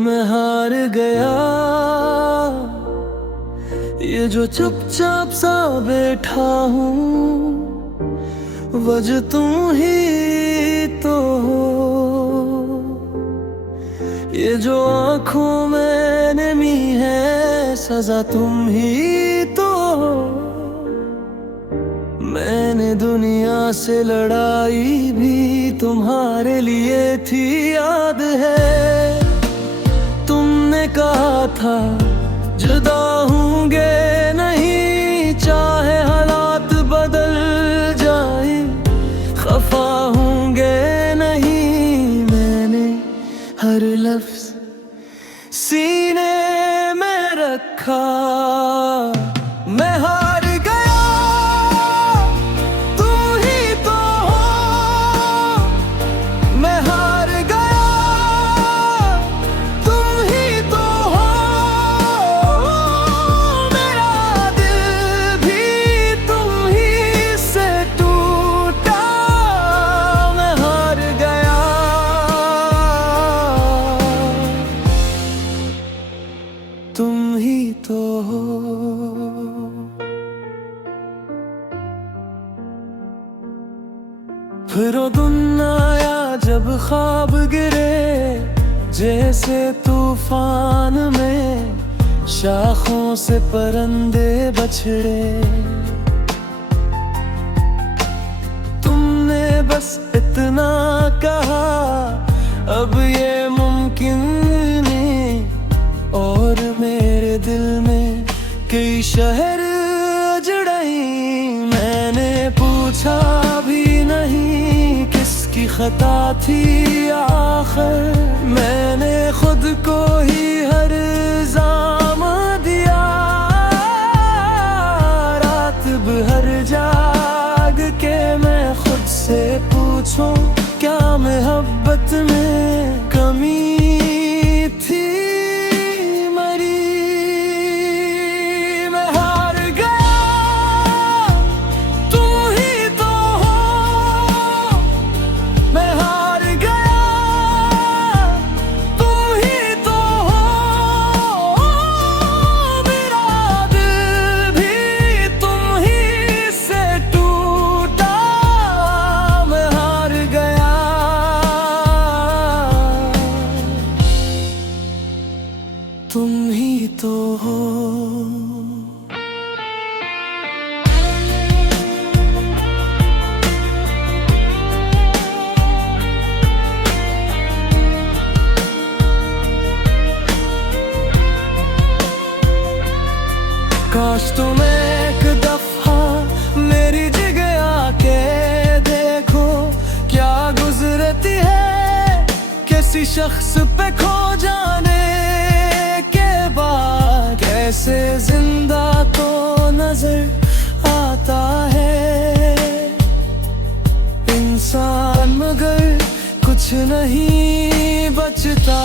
मैं हार गया। ये जो चुपचाप सा बैठा हूँ, वजह तुम ही तो हो। ये जो आँखों में नमी है, सजा तुम ही तो हो। मैंने दुनिया से लड़ाई भी तुम्हारे लिए थी, याद है। तुमने कहा था जुदा होंगे नहीं, चाहे हालात बदल जाए, खफा होंगे नहीं। मैंने हर लफ्ज सीने में रखा। मैं हार गया, तुम ही तो हो। मैं हार गया, तुम ही तो हो। मेरा दिल भी तुम ही से टूटा। मैं हार गया, तुम ही तो हो। फिर वो दिन आया जब ख्वाब गिरे, जैसे तूफान में शाखों से परिंदे बछड़े। तुमने बस इतना कहा, अब ये मुमकिन नहीं। और मेरे दिल में कई शहर जड़ाई। मैंने पूछा भी नहीं किसकी खता थी आखिर। मैंने खुद को ही हर इल्जाम दिया। रात भर जाग के मैं खुद से पूछूं, क्या मोहब्बत में कमी थी मरी। मैं हार गया, तुम ही तो हो। मैं हार गया, तुम ही तो हो। मेरा दिल भी तुम ही से टूटा। मैं हार गया, तुम ही तो हो। काश तुम एक दफा मेरी जगह आके देखो, क्या गुजरती है किसी शख्स पे खो जाने के बाद। कैसे जिंदा तो नजर आता है इंसान, मगर कुछ नहीं बचता।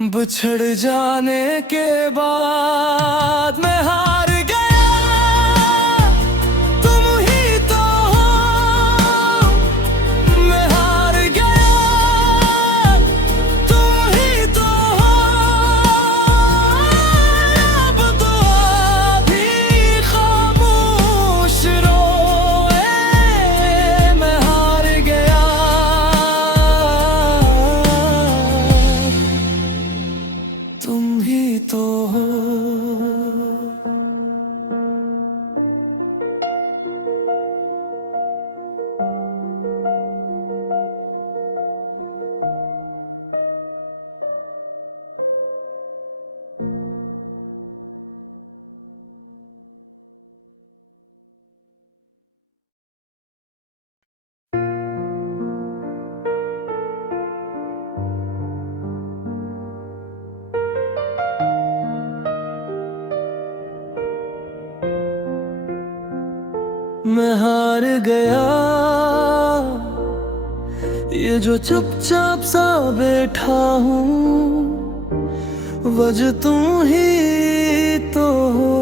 बिछड़ जाने के बाद मैं हार गया, तुम ही तो हो। मैं हार गया, तुम ही तो हो। अब तो अभी खामोश रोए। मैं हार गया, तुम ही तो हो। मैं हार गया, ये जो चुपचाप सा बैठा हूँ, वजह तुम ही तो हो।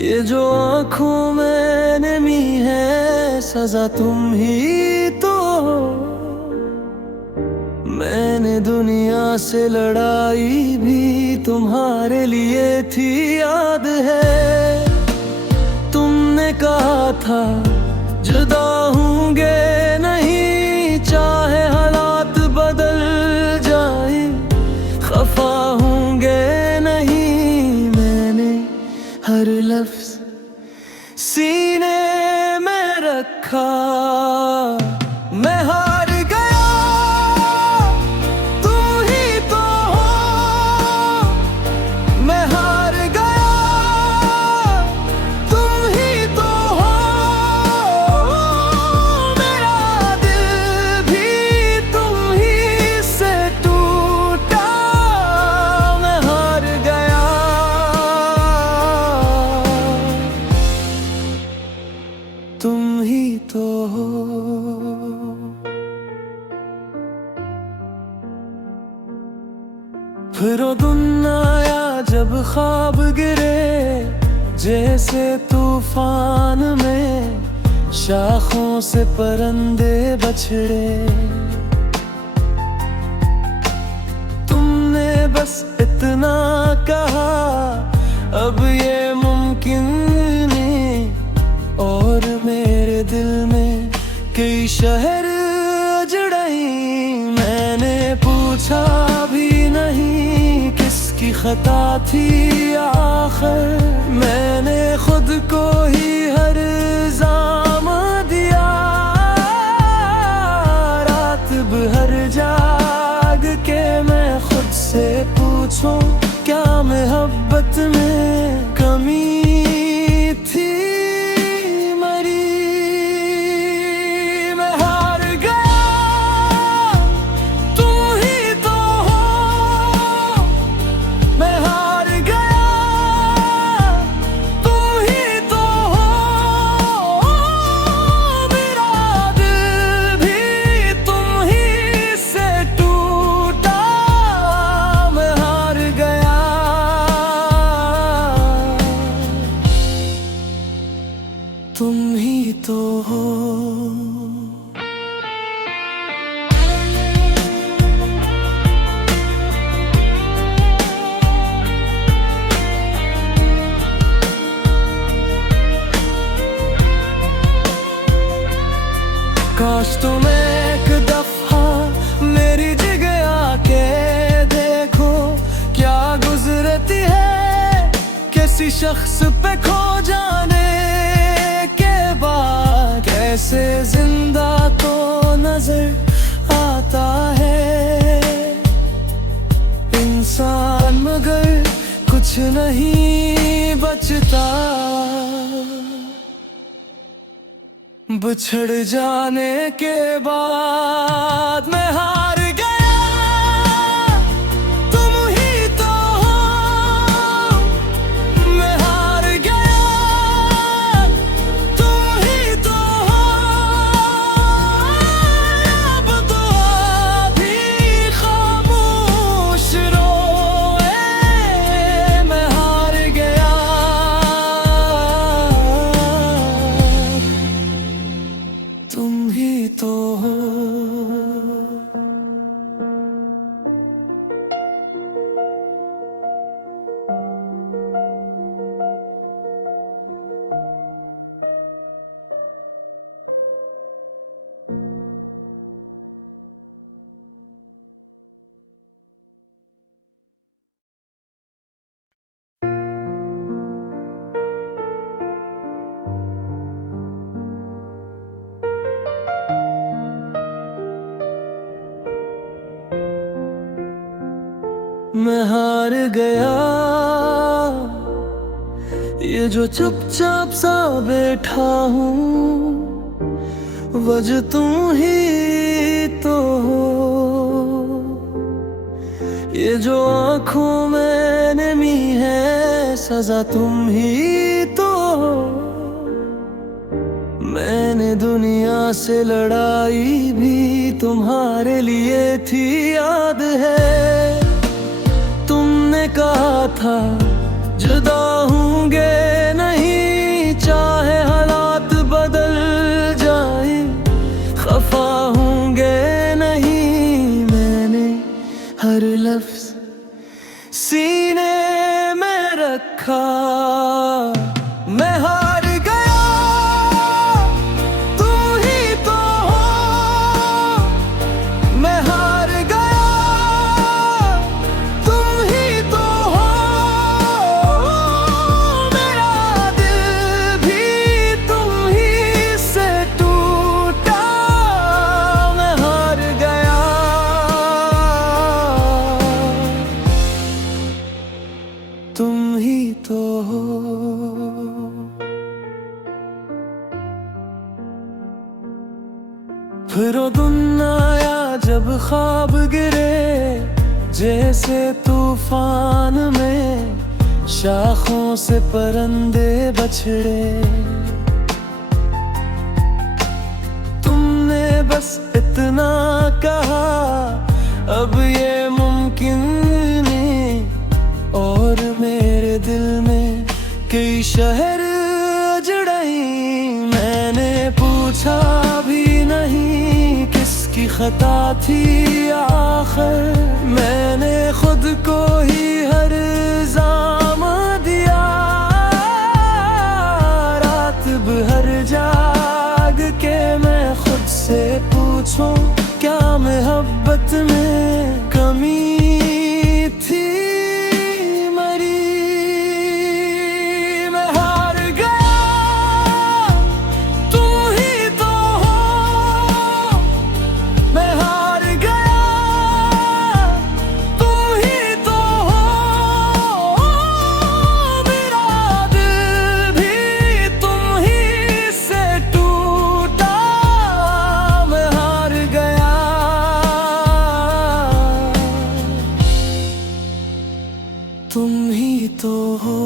ये जो आँखों में नमी है, सजा तुम ही तो हो। मैंने दुनिया से लड़ाई भी तुम्हारे लिए थी, याद है। तुमने कहा था जुदा होंगे नहीं, चाहे हालात बदल जाए, खफा होंगे नहीं। मैंने हर लफ्ज सीने में रखा। मैं हार गया, तू ही तो हो। मैं हार गया, तुम ही तो हो। मेरा दिल भी तुम ही से टूटा। मैं हार गया, तुम ही तो हो। फिर वो दिन आया जब ख्वाब गिरे, जैसे तूफान में शाखों से परिंदे बछड़े। तुमने बस इतना कहा, अब ये मुमकिन नहीं। और मेरे दिल में कई शहर उजड़े। मैंने पूछा भी नहीं किसकी खता थी आखिर। मैंने खुद को ही हर इल्जाम दिया। रात भर जाग के मैं खुद से पूछूं, क्या मोहब्बत में कमी थी मरी। मैं हार गया, तुम ही तो हो। मैं हार गया, तुम ही तो हो। मेरा दिल भी तुम ही से टूटा। मैं हार गया, तुम ही तो हो। काश तुम एक दफा मेरी जगह आके देखो, क्या गुजरती है किसी शख्स पे खो जाने के बाद। कैसे जिंदा तो नजर आता है इंसान, मगर कुछ नहीं बचता। बिछड़ जाने के बाद मैं हार गया, तुम ही तो हो। मैं हार गया, तुम ही तो हो। अब तो अभी खामोश रोए। मैं हार गया, तुम ही तो हो। मैं हार गया, ये जो चुपचाप सा बैठा हूँ, वजह तुम ही तो हो। ये जो आँखों में नमी है, सजा तुम ही तो हो। मैंने दुनिया से लड़ाई भी तुम्हारे लिए थी, याद है। तुमने कहा था जुदा होंगे नहीं, चाहे हालात बदल जाए, खफा होंगे नहीं। मैंने लफ्ज सीने में रखा। मैं हार गया, तू ही तो हो। मैं हार गया, तुम ही तो हो। मेरा दिल भी तुम ही से टूटा। मैं हार गया, तुम ही तो हो। फिर वो दिन आया जब ख्वाब गिरे, जैसे तूफान में शाखों से परिंदे बछड़े। तुमने बस इतना कहा, अब ये मुमकिन नहीं। और मेरे दिल में कई शहर जड़ाई। मैंने पूछा भी नहीं किसकी खता थी आखिर। मैंने खुद को ही हर इल्जाम दिया। रात भर जाग के मैं खुद से पूछूं, क्या मोहब्बत में कमी थी मरी। मैं हार गया, तू ही तो हो। मैं हार गया, तू ही तो हो। मेरा दिल भी तुम ही से टूटा। मैं हार गया, तुम ही तो हो।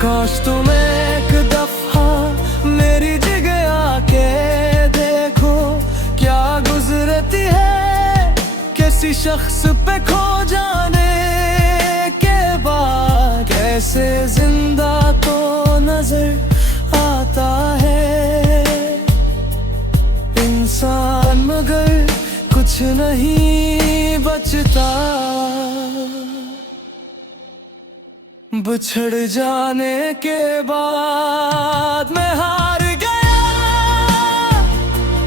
काश तुम एक दफा मेरी जगह आके देखो, क्या गुजरती है किसी शख्स पे खो जाने के बाद। कैसे जिंदा तो नजर आता है इंसान, मगर कुछ नहीं बचता। बिछड़ जाने के बाद मैं हार गया,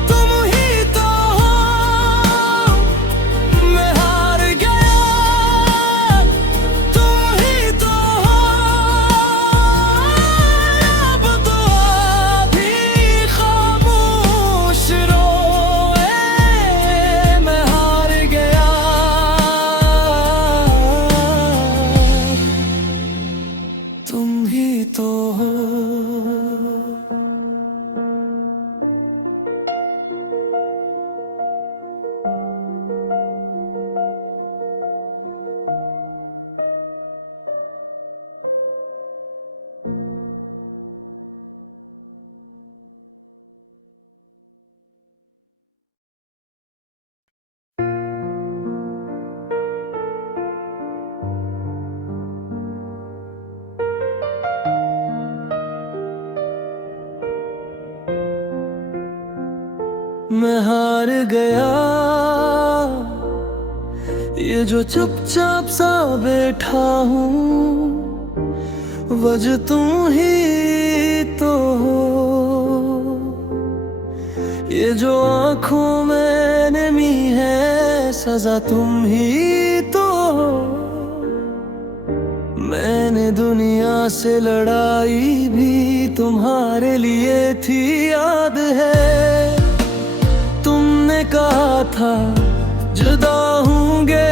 तुम ही तो हो। मैं हार गया, तुम ही तो हो। अब तो अभी खामोश रोए। मैं हार गया, तुम ही तो हो। मैं हार गया, ये जो चुपचाप सा बैठा हूँ, वजह तुम ही तो हो। ये जो आँखों में नमी है, सजा तुम ही तो हो। मैंने दुनिया से लड़ाई भी तुम्हारे लिए थी, याद है। तुमने कहा था जुदा होंगे